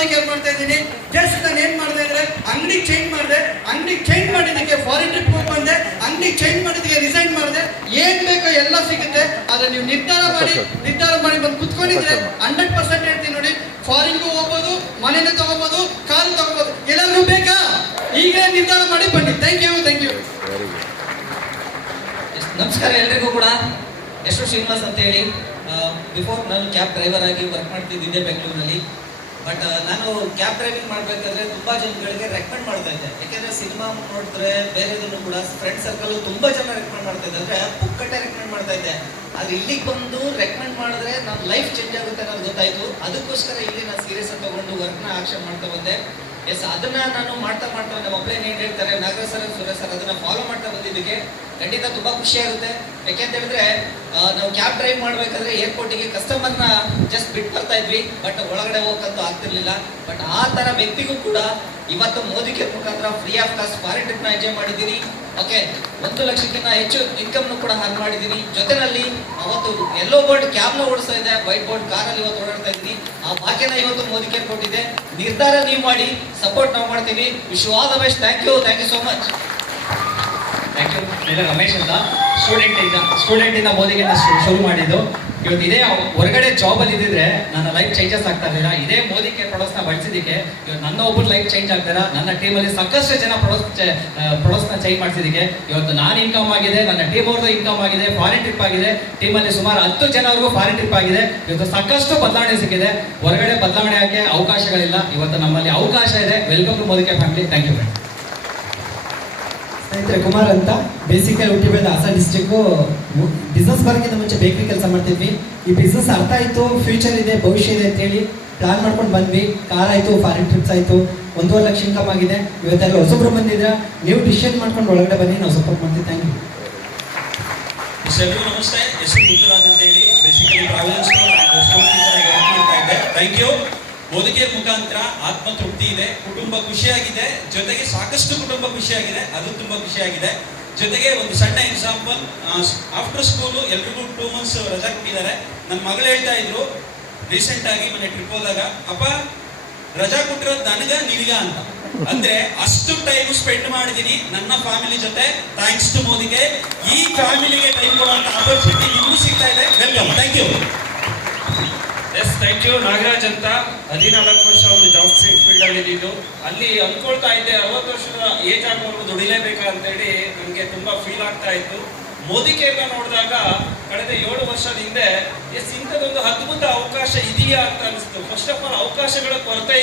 Modi care ಮಾಡ್ತಾ ಇದ್ದೀನಿ. Just ನಾನು ಏನ್ ಮಾಡ್ತಾ ಇದ್ರೆ ಅಂಗಡಿ ಚೇಂಜ್ ಮಾಡಿದ್ದಕ್ಕೆ ಫಾರಿನ್ ಟ್ರಿಪ್ ಹೋಗಿ ಬಂದೆ, ಅಂಗಡಿ ಚೇಂಜ್ ಮಾಡಿದ್ದಕ್ಕೆ ರಿಸೈನ್ ಮಾಡಿದೆ. ಏನ್ ಬೇಕೋ ಎಲ್ಲ ಸಿಗುತ್ತೆ, ಆದ್ರೆ ನೀವು ನಿರ್ಧಾರ ಮಾಡಿ ಬಂದು ಕುತ್ಕೊಂಡಿದ್ರೆ 100% ಹೇಳ್ತೀನಿ ನೋಡಿ, ಫಾರಿನ್ಗೂ ಹೋಗ್ಬೋದು, ಮನೆನೂ ತಗೋಬಹುದು, ಕಾರು ತಗೋಬಹುದು, ಎಲ್ಲರೂ ಬೇಕಾ? ಈಗ ನಿರ್ಧಾರ ಮಾಡಿ ಬನ್ನಿ. Thank you. ನಮಸ್ಕಾರ ಎಲ್ರಿಗೂ ಕೂಡ. ಎಷ್ಟು ಶ್ರೀನಿವಾಸ್ ಅಂತ ಹೇಳಿ, ಬಿಫೋರ್ ನಾನು ಕ್ಯಾಬ್ ಡ್ರೈವರ್ ಆಗಿ ವರ್ಕ್ ಮಾಡ್ತಿದ್ದೆ ಬೆಂಗಳೂರಲ್ಲಿ. ಬಟ್ ನಾನು ಕ್ಯಾಬ್ ಡ್ರೈವಿಂಗ್ ಮಾಡಬೇಕಾದ್ರೆ ತುಂಬಾ ಜನಗಳಿಗೆ ರೆಕಮೆಂಡ್ ಮಾಡ್ತಾ ಇದ್ದೆ. ಯಾಕೆಂದ್ರೆ ಸಿನಿಮಾ ನೋಡಿದ್ರೆ ಬೇರೆದನ್ನು ಕೂಡ ಫ್ರೆಂಡ್ ಸರ್ಕಲ್ ತುಂಬಾ ಜನ ರೆಕಮೆಂಡ್ ಮಾಡ್ತಾ ಇದ್ದೆ, ಅಂದ್ರೆ ಪುಕ್ಕಟ್ಟೆ ರೆಕಮೆಂಡ್ ಮಾಡ್ತಾ ಇದ್ದೆ. ಆದ್ರೆ ಇಲ್ಲಿಗೆ ಬಂದು ರೆಕಮೆಂಡ್ ಮಾಡಿದ್ರೆ ನನ್ನ ಲೈಫ್ ಚೇಂಜ್ ಆಗುತ್ತೆ ಅನ್ನೋದು ಗೊತ್ತಾಯ್ತು. ಅದಕ್ಕೋಸ್ಕರ ಇಲ್ಲಿ ನಾನು ಸೀರಿಯಸ್ ಆಗಿ ತಗೊಂಡು ವರ್ಕ್ನ ಆಕ್ಷನ್ ಮಾಡ್ತಾ ಬಂದೆ. ಎಸ್, ಅದನ್ನ ನಾನು ಮಾಡ್ತಾ ನಮ್ಮ ಒಬ್ಬಳೇನು ಏನ್ ಹೇಳ್ತಾರೆ, ನಾಗರಾಜ್ ಸರ್, ಸುರೇಶ್ ಸರ್, ಅದನ್ನ ಫಾಲೋ ಮಾಡ್ತಾ ಬಂದಿದ್ದಕ್ಕೆ ಖಂಡಿತ ತುಂಬಾ ಖುಷಿ ಆಗುತ್ತೆ. ಯಾಕೆಂತ ಹೇಳಿದ್ರೆ ನಾವು ಕ್ಯಾಬ್ ಡ್ರೈವ್ ಮಾಡ್ಬೇಕಾದ್ರೆ ಏರ್ಪೋರ್ಟಿಗೆ ಕಸ್ಟಮರ್ನ ಜಸ್ಟ್ ಬಿಟ್ಟು ಬರ್ತಾ ಇದ್ವಿ, ಬಟ್ ಒಳಗಡೆ ಹೋಗಂತೂ ಆಗ್ತಿರ್ಲಿಲ್ಲ. ಬಟ್ ಆ ತರ ವ್ಯಕ್ತಿಗೂ ಕೂಡ ಇವತ್ತು ಮೋದಿ ಕೇರ್ ಮುಖಾಂತರ free of cost foreign trip ನ ಎಂಜಾಯ್ ಮಾಡಿದ್ದೀನಿ. ಓಕೆ, 1 ಲಕ್ಷಕ್ಕಿಂತ ಹೆಚ್ಚು ಇನ್ಕಮ್ ಕೂಡ ಅರ್ನ್ ಮಾಡಿದ್ದೀನಿ. ಜೊತೆನಲ್ಲಿ ಅವತ್ತು ಎಲ್ಲೋ ಬೋರ್ಡ್ ಕ್ಯಾಬ್ ನ ಓಡಿಸ್ತಾ ಇದೆ, ವೈಟ್ ಬೋರ್ಡ್ ಕಾರಲ್ಲಿ ಇವತ್ತು ಓಡಾಡ್ತಾ ಇದ್ದೀನಿ. ಆ ಭಾಗ್ಯನ ಇವತ್ತು ಮೋದಿ ಕೇರ್ ಕೊಟ್ಟಿದೆ. ನಿರ್ಧಾರ ನೀವು ಮಾಡಿ, ಸಪೋರ್ಟ್ ನಾವು ಮಾಡ್ತೀವಿ. Wish you all the best. Thank you so much. Thank you. Ramesh ಅಂತ ಸ್ಟೂಡೆಂಟ್ ಇಂದ ಮೋದಿಗೆ ಶುರು ಮಾಡಿದ್ದು. ಇವತ್ತು ಇದೇ ಹೊರಗಡೆ ಜಾಬ್ ಅಲ್ಲಿ ಇದ್ದಿದ್ರೆ ನನ್ನ ಲೈಫ್ ಚೇಂಜಸ್ ಆಗ್ತಾ ಇರಲಿಲ್ಲ. ಇದೇ ಮೋದಿ ಕೇರ್ ಪ್ರಾಡಕ್ಟ್ಸ್ ನ ಬಳಸಿದಕ್ಕೆ ಇವತ್ತು ನನ್ನ ಒಬ್ಬರು ಲೈಫ್ ಚೇಂಜ್ ಆಗ್ತಾರ. ನನ್ನ ಟೀಮಲ್ಲಿ ಸಾಕಷ್ಟು ಜನ ಪ್ರಾಡಕ್ಟ್ಸ್ ನ ಚೇಂಜ್ ಮಾಡಿಸಿದಕ್ಕೆ ಇವತ್ತು ನಾನು ಇನ್ಕಮ್ ಆಗಿದೆ, ನನ್ನ ಟೀಮ್ ಅವ್ರದ್ದು ಇನ್ಕಮ್ ಆಗಿದೆ, ಫಾರಿನ್ ಟ್ರಿಪ್ ಆಗಿದೆ. ಟೀಮಲ್ಲಿ ಸುಮಾರು 10 ಜನವರೆಗೂ ಫಾರಿನ್ ಟ್ರಿಪ್ ಆಗಿದೆ. ಇವತ್ತು ಸಾಕಷ್ಟು ಬದಲಾವಣೆ ಸಿಕ್ಕಿದೆ. ಹೊರಗಡೆ ಬದಲಾವಣೆ ಹಾಕಿ ಅವಕಾಶಗಳಿಲ್ಲ. ಇವತ್ತು ನಮ್ಮಲ್ಲಿ ಅವಕಾಶ ಇದೆ. Welcome to Modi care family. Thank you. ಸ್ನೇಹಿತರೆ, ಕುಮಾರ್ ಅಂತ ಬೇಸಿಕಲಿ ಹುಟ್ಟಿ ಬೆಳೆದ ಹಾಸನ ಡಿಸ್ಟ್ರಿಕ್ಕು. ಬಿಸ್ನೆಸ್ ಬರೋಕ್ಕಿಂತ ಮುಂಚೆ ಬೇಕರಿ ಕೆಲಸ ಮಾಡ್ತಿದ್ವಿ. ಈ ಬಿಸ್ನೆಸ್ ಅರ್ಥ ಆಯಿತು, ಫ್ಯೂಚರ್ ಇದೆ, ಭವಿಷ್ಯ ಇದೆ ಅಂತೇಳಿ ಪ್ಲಾನ್ ಮಾಡ್ಕೊಂಡು ಬಂದ್ವಿ. ಕಾರ್ ಆಯಿತು, ಫಾರಿನ್ ಟ್ರಿಪ್ಸ್ ಆಯಿತು, 1.5 ಲಕ್ಷ ಇನ್ಕಮ್ ಆಗಿದೆ. ಇವತ್ತೆಲ್ಲ ಹೊಸಬ್ರು ಬಂದಿದ್ರೆ ನೀವು ಡಿಸಿಷನ್ ಮಾಡ್ಕೊಂಡು ಒಳಗಡೆ ಬನ್ನಿ, ನಾವು ಸಪೋರ್ಟ್ ಮಾಡ್ತೀವಿ. Thank you. ಎಲ್ಲರಿಗೂ ನಮಸ್ತೆ. ಹೆಸರು ಗುರುರಾಜ್ ಅಂತ ಹೇಳಿ, basically travel store and store teacher ಆಗಿ ವರ್ಕ್ ಮಾಡ್ತಾ ಇದ್ದೆ. Thank you. ಮೋದಿ ಕೇರ್ ಮುಖಾಂತರ ಆತ್ಮತೃಪ್ತಿ ಇದೆ, ಕುಟುಂಬ ಖುಷಿಯಾಗಿದೆ, ಜೊತೆಗೆ ಸಾಕಷ್ಟು ಕುಟುಂಬ ಖುಷಿಯಾಗಿದೆ, ಅದು ತುಂಬಾ ಖುಷಿಯಾಗಿದೆ. ಜೊತೆಗೆ ಒಂದು ಸಣ್ಣ ಎಕ್ಸಾಂಪಲ್, ಆಫ್ಟರ್ ಸ್ಕೂಲು ಎಲ್ರಿಗೂ 2 months ರಜಾ ಕೊಟ್ಟಿದ್ದಾರೆ. ನನ್ನ ಮಗಳು ಹೇಳ್ತಾ ಇದ್ರು ರೀಸೆಂಟ್ ಆಗಿ ಮನೆ ಟ್ರಿಪ್ ಹೋದಾಗ, ಅಪ್ಪ ರಜಾ ಕೊಟ್ಟಿರೋದು ನನಗ ನಿನಗ ಅಂತ. ಅಂದ್ರೆ ಅಷ್ಟು ಟೈಮ್ ಸ್ಪೆಂಡ್ ಮಾಡಿದೀನಿ ನನ್ನ ಫ್ಯಾಮಿಲಿ ಜೊತೆ. ಥ್ಯಾಂಕ್ಸ್ ಟು ಮೋದಿಗೆ. ಈ ಫ್ಯಾಮಿಲಿಗೆ ಟೈಮ್ ಕೊಡುವಂತ ಆಪರ್ಚುನಿಟಿ ನಿಮಗೂ ಸಿಗ್ತಾ ಇದೆ. Welcome. Thank you. Yes, thank you. Nagaraj ಅಂತ 14 ವರ್ಷ ಒಂದು ಜಾಬ್ ಫೀಲ್ಡ್ ಅಲ್ಲಿ ಇದ್ದು, ಅಲ್ಲಿ ಅನ್ಕೊಳ್ತಾ ಇದ್ದೆ 60 ವರ್ಷದ ಏಜ್ ಆಗೋರ್ಗು ದುಡಿಲೇಬೇಕಾ ಅಂತೇಳಿ ನನಗೆ ತುಂಬಾ ಫೀಲ್ ಆಗ್ತಾ ಇತ್ತು. ಮೋದಿ ಕೇರ್ನ ನೋಡಿದಾಗ ಕಳೆದ 7 ವರ್ಷದ ಹಿಂದೆ ಇಂಥದ್ದೊಂದು ಅದ್ಭುತ ಅವಕಾಶ ಇದೆಯಾ ಅಂತ ಅನಿಸ್ತು. ಫಸ್ಟ್ ಆಫ್ ಆಲ್ ಅವಕಾಶಗಳ ಕೊರತೆ